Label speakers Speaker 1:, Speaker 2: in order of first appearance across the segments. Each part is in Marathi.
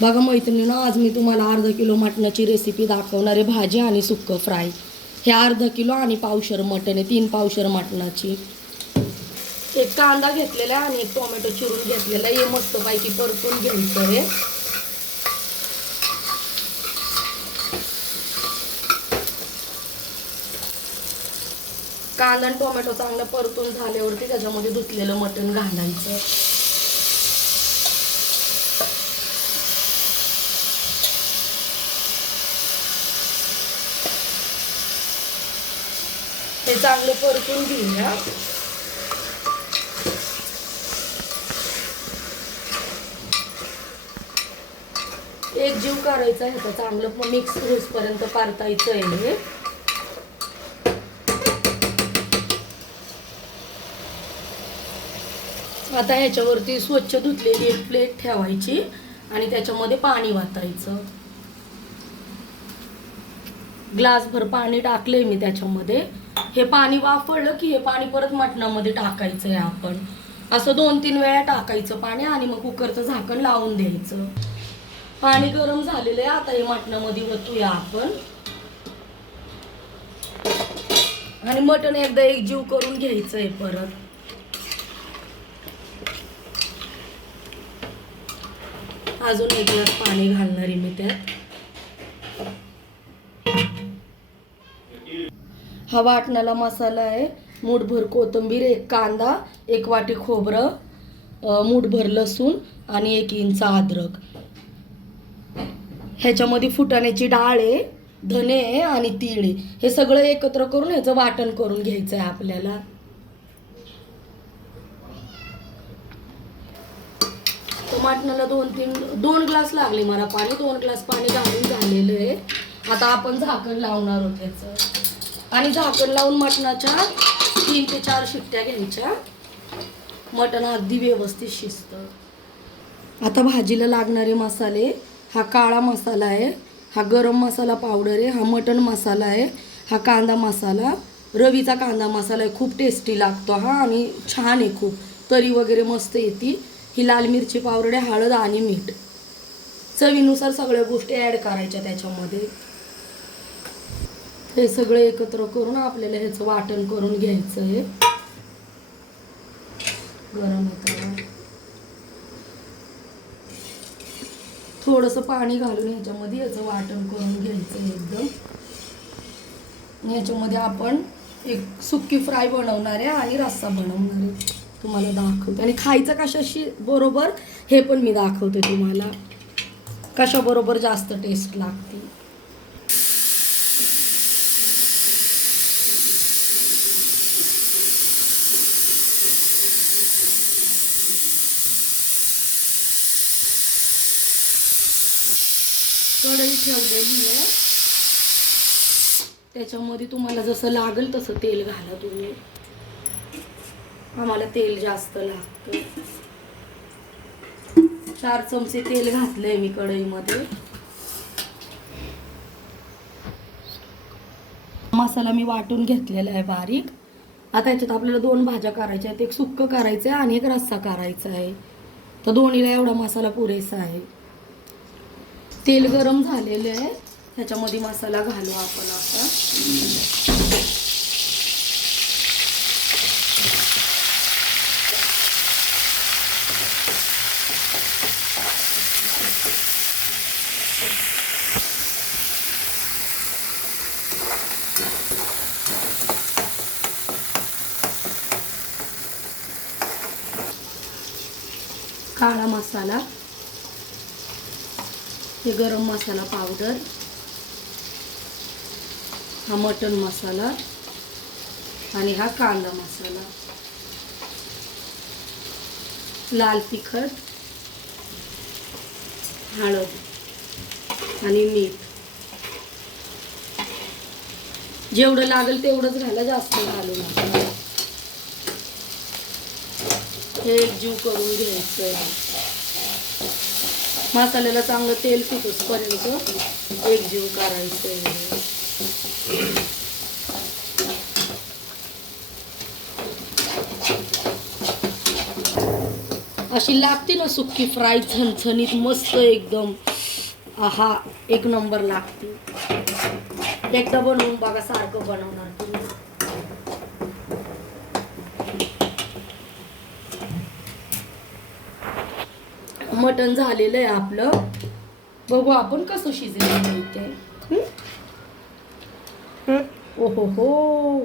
Speaker 1: बघा मैत्रिणीनं आज मी तुम्हाला अर्धा किलो मटणाची रेसिपी दाखवणार आहे भाजी आणि सुक्कं फ्राय हे अर्धा किलो आणि पावशर मटण आहे तीन पावशर मटणाची. एक कांदा घेतलेला आहे आणि एक टोमॅटो चिरून घेतलेला आहे हे मस्तपैकी परतून घ्यायचं आहे. कांदा आणि टोमॅटो चांगलं परतून झाल्यावरती त्याच्यामध्ये धुतलेलं मटण घालायचं हे चांगलं परतून घेऊया. एक जीव करायचा आहे ह्याचा चांगलं मिक्स होईपर्यंत परतायचं आहे हे. आता ह्याच्यावरती स्वच्छ धुतलेली एक प्लेट ठेवायची आणि त्याच्यामध्ये पाणी वाचायचं ग्लासभर पाणी टाकलंय मी त्याच्यामध्ये. हे पाणी वाफळलं की हे पाणी परत मटणामध्ये टाकायचं आहे आपण. असं दोन तीन वेळा टाकायचं पाणी आणि मग कुकरचं झाकण लावून द्यायचं. पाणी गरम झालेलं आहे आता हे मटणामध्ये ओतूया आपण. आणि मटण एकदा एक जीव करून घ्यायचं आहे परत. अजून एक ग्लास पाणी घालणार आहे मी त्यात. हा वाटणाला मसाला आहे. मूठभर कोथिंबीर एक कांदा एक वाटी खोबरं मूठभर लसूण आणि एक इंच अद्रक. ह्याच्यामध्ये फुटाण्याची डाळ आहे धने आहे आणि तीळ आहे. हे सगळं एकत्र करून ह्याचं वाटण करून घ्यायचं आहे आपल्याला. वाटणाला दोन तीन दोन ग्लास लागले मला पाणी. दोन ग्लास पाणी घालून झालेलं आहे. आता आपण झाकण लावणार आहोत ह्याचं. आणि झाकण लावून मटणाच्या तीन ते चार शिट्ट्या घ्यायच्या. मटण अगदी व्यवस्थित शिजतं. आता भाजीला लागणारे मसाले हा काळा मसाला आहे हा गरम मसाला पावडर आहे हा मटण मसाला आहे हा कांदा मसाला रवीचा कांदा मसाला आहे खूप टेस्टी लागतो हा आणि छान आहे खूप. तरी वगैरे मस्त येते. ही लाल मिरची पावडर आहे हळद आणि मीठ. चवीनुसार सगळ्या गोष्टी ॲड करायच्या त्याच्यामध्ये. हे सगळं एकत्र करून आपल्याला ह्याचं वाटण करून घ्यायचं आहे गरम होताना थोडंसं पाणी घालून ह्याच्यामध्ये याचं वाटण करून घ्यायचं आहे एकदम ह्याच्यामध्ये आपण एक सुक्की फ्राय बनवणार आहे आणि रस्सा बनवणार आहे. तुम्हाला दाखवते. आणि खायचं कशाशी बरोबर हे पण मी दाखवते तुम्हाला. कशाबरोबर जास्त टेस्ट लागते. कढई ठेवलेली आहे. त्याच्यामध्ये तुम्हाला जसं लागेल तसं तेल घाला तुम्ही. आम्हाला तेल जास्त लागतं. चार चमचे तेल घातलंय मी कढईमध्ये. मसाला मी वाटून घेतलेला आहे बारीक. आता याच्यात आपल्याला दोन भाज्या करायच्या आहेत. एक सुक्क करायचं आहे आणि एक रस्सा करायचा आहे. तर दोन्हीला एवढा मसाला पुरेसा आहे. तेल गरम झालेलं आहे. त्याच्यामध्ये मसाला घालू आपण आता. काळा मसाला ते गरम मसाला पावडर हा मटन मसाला आणि हा कांदा मसाला. लाल तिखट हळद आणि मीठ. जेवढं लागेल तेवढंच घाला जास्त घालू नका. हे जीव करून घ्यायचं आहे मसाल्याला चांगलं तेल सुटूसपर्यंत एकजीव करायचं अशी लागते ना सुक्की फ्राय झणझणीत मस्त एकदम. हा एक नंबर लागते. एकदा बनवून बघा सारखं बनवणार तुम्ही मटण झालेलं आहे आपलं. बघू आपण कसं शिजलेलं आहे ते. ओहो हो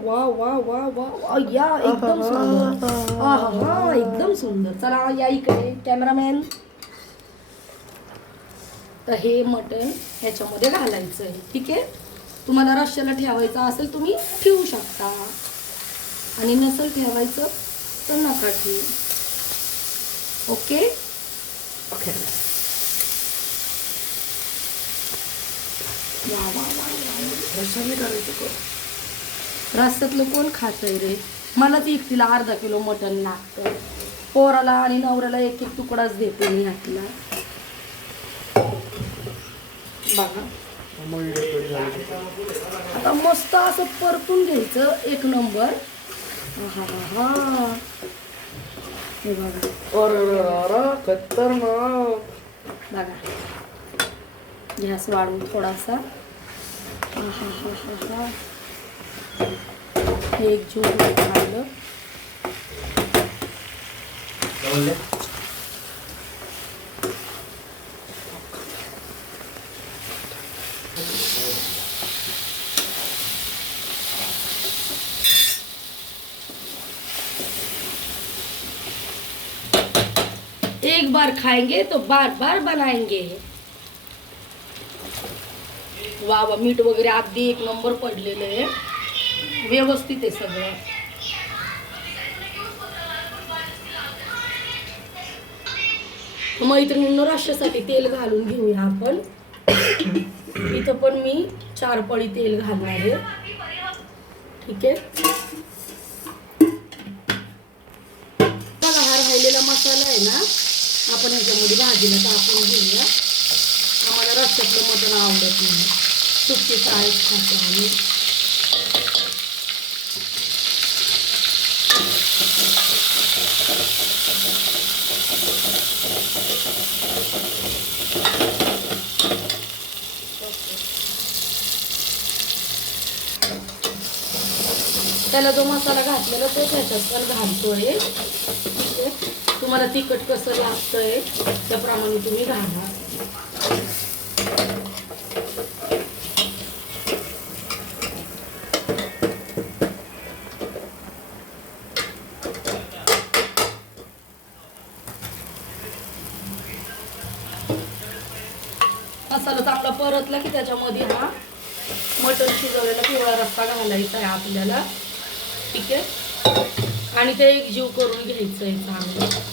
Speaker 1: वा वा वा वा वा या एकदम सुंदर. हा एकदम सुंदर. चला या इकडे कॅमेरामॅन तर हे मटण ह्याच्यामध्ये घालायचं आहे. ठीक आहे? तुम्हाला रश्याला ठेवायचं असेल तुम्ही ठेवू शकता. आणि नसेल ठेवायचं तर नका ठेवू. ओके?
Speaker 2: ओके
Speaker 1: वा वा वा
Speaker 2: रशाने करायचं का?
Speaker 1: रस्त्यातलं कोण खातंय रे मलाच एकटीला अर्धा किलो मटण लागतं पोराला आणि नवऱ्याला एक एक तुकडाच देते मी ह्यातला बघा. आता मस्त असं परतून घ्यायचं एक नंबर आहाहा. हे बघा.
Speaker 2: अरे खतरनाक.
Speaker 1: बघा. गॅस वाढवून थोडासा. हे एक जीव खाल्लं. एक बार खाएंगे तो बार बार बनाएंगे। वा वा मीठ वगैरे अगदी एक नंबर पडलेलं आहे. व्यवस्थित आहे सगळं. मैत्रिणींना रश्यासाठी तेल घालून घेऊया आपण. इथं पण मी चार पळी तेल घालणार आहे. ठीक आहे? बघा हा राहिलेला मसाला आहे ना. आपण ह्याच्यामध्ये भाजीला टाकून घेऊया. आम्हाला रस्त्यातलं मटण आवडत नाही. सुट्टी फ्रायच खातो आम्ही. त्याला जो मसाला घातलेला तो त्याच्यात पण घालतोय. तुम्हाला तिखट कसं लागतंय त्याप्रमाणे तुम्ही घाला मसाला चांगला परतला की त्याच्यामध्ये हा मटण शिजवलेला पिवळा रस्ता घालायचा आहे आपल्याला. ठीक आहे? आणि ते एक जीव करून घ्यायचं आहे चांगलं.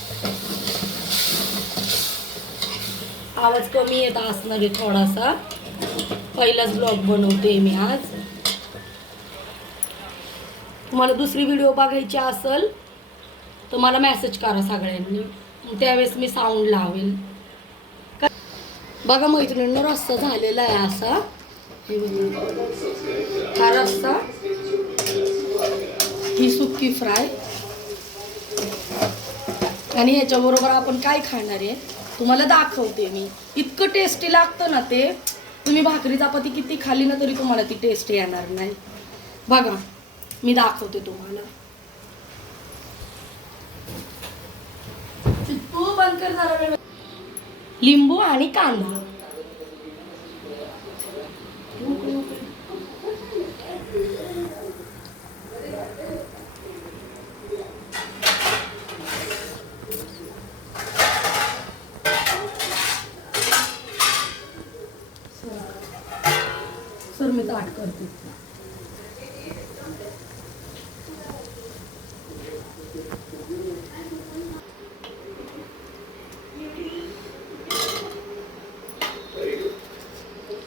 Speaker 1: आवाज कमी येत असणार आहे थोडासा. पहिलाच ब्लॉग बनवते मी आज. तुम्हाला दुसरी व्हिडिओ बघायची असेल तर मला मेसेज करा सगळ्यांनी. त्यावेळेस मी साऊंड लावेल. बघा मैत्रिणींना रस्ता झालेला आहे असा. हा रस्ता ही सुकी फ्राय. आणि ह्याच्याबरोबर आपण काय खाणार आहे? तुम्हाला दाखवते मी. इतकं टेस्टी लागतं ना ते. तुम्ही भाकरी चपाती किती खाल्ली ना तरी तुम्हाला ती टेस्ट येणार नाही. बघा मी दाखवते तुम्हाला. तू बंद कर वेळ. लिंबू आणि कांदा. ताट करते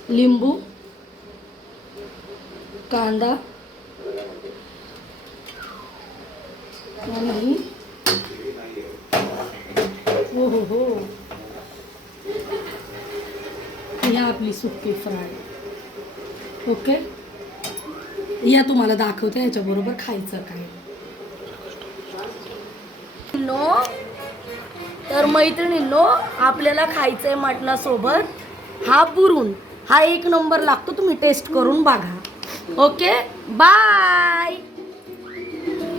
Speaker 1: लिंबू कांदा आणि हो हो। हो आपली सुकी फ्राय ओके? या तुम्हाला दाखवते याच्याबरोबर खायचं काय. नो? तर मैत्रिणींनो आपल्याला खायचंय मटणासोबत हा बुरून हा एक नंबर लागतो तुम्ही टेस्ट करून बघा. ओके? बाय